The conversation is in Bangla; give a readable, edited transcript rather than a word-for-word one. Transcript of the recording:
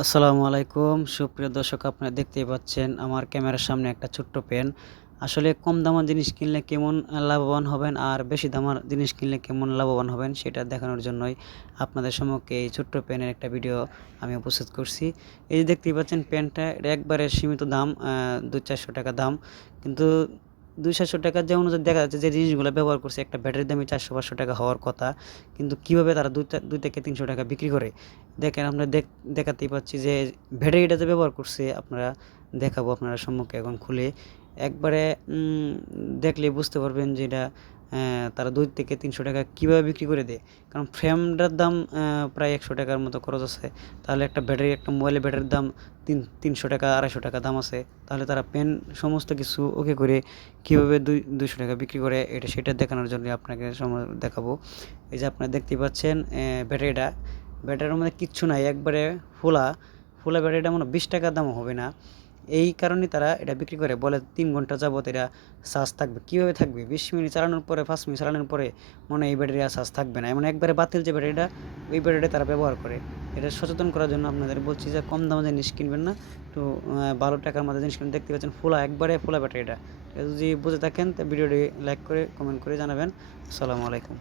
আসসালামু আলাইকুম সুপ্রিয় দর্শক, আপনারা দেখতেই পাচ্ছেন আমার ক্যামেরার সামনে একটা ছোট্ট পেন। আসলে কম দামের জিনিস কিনলে কেমন লাভবান হবেন আর বেশি দামের জিনিস কিনলে কেমন লাভবান হবেন সেটা দেখানোর জন্যই আপনাদের সম্মুখে এই ছোট্ট পেনের একটা ভিডিও আমি উপস্থিত করছি। এই যে দেখতেই পাচ্ছেন পেনটা, এটা একবারে সীমিত দাম, 200-400 টাকা দাম। কিন্তু 200-400 টাকা যে অনুযায়ী দেখা যাচ্ছে যে জিনিসগুলো ব্যবহার করছে, একটা ব্যাটারির দামই 400-500 টাকা হওয়ার কথা, কিন্তু কীভাবে তারা 2 থেকে 300 টাকা বিক্রি করে। দেখেন, আমরা দেখাতেই পাচ্ছি যে ব্যাটারিটা যে ব্যবহার করছে, আপনারা দেখাবো আপনারা সম্মুখে এখন খুলে। একবারে দেখলেই বুঝতে পারবেন যে এটা তারা 2 থেকে 300 টাকা কীভাবে বিক্রি করে দেয়। কারণ ফ্রেমটার দাম প্রায় 100 টাকার মতো খরচ আছে। তাহলে একটা ব্যাটারি, একটা মোবাইলের ব্যাটারির দাম 300 টাকা 250 টাকা দাম আছে। তাহলে তারা পেন সমস্ত কিছু ওকে করে কীভাবে 200 টাকা বিক্রি করে, সেটা দেখানোর জন্য আপনাকে দেখাবো। এই যে আপনারা দেখতেই পাচ্ছেন ব্যাটারিটা, ব্যাটারির মধ্যে কিচ্ছু নাই, একবারে ফোলা ব্যাটারিটা মনে হয় 20 টাকা দামও হবে না। এই কারণে তারা এটা বিক্রি করে, বলে 3 ঘন্টা যাবত এটা চার্জ থাকবে। কীভাবে থাকবে? 20 মিনিট চালানোর পরে, 5 মিনিট চালানোর পরে মনে হয় এই ব্যাটারি আর চার্জ থাকবে না। এমন একবারে বাতিল যে ব্যাটারিটা, ওই ব্যাটারিটা তারা ব্যবহার করে। এটা সচেতন করার জন্য আপনাদের বলছি যে কম দামে জিনিস কিনবেন না, একটু ভালো টাকার মধ্যে জিনিস কিনবেন। দেখতে পাচ্ছেন একবারে ফোলা ব্যাটারিটা। এটা যদি বুঝে থাকেন তো ভিডিওটি লাইক করে কমেন্ট করে জানাবেন। আসসালামু আলাইকুম।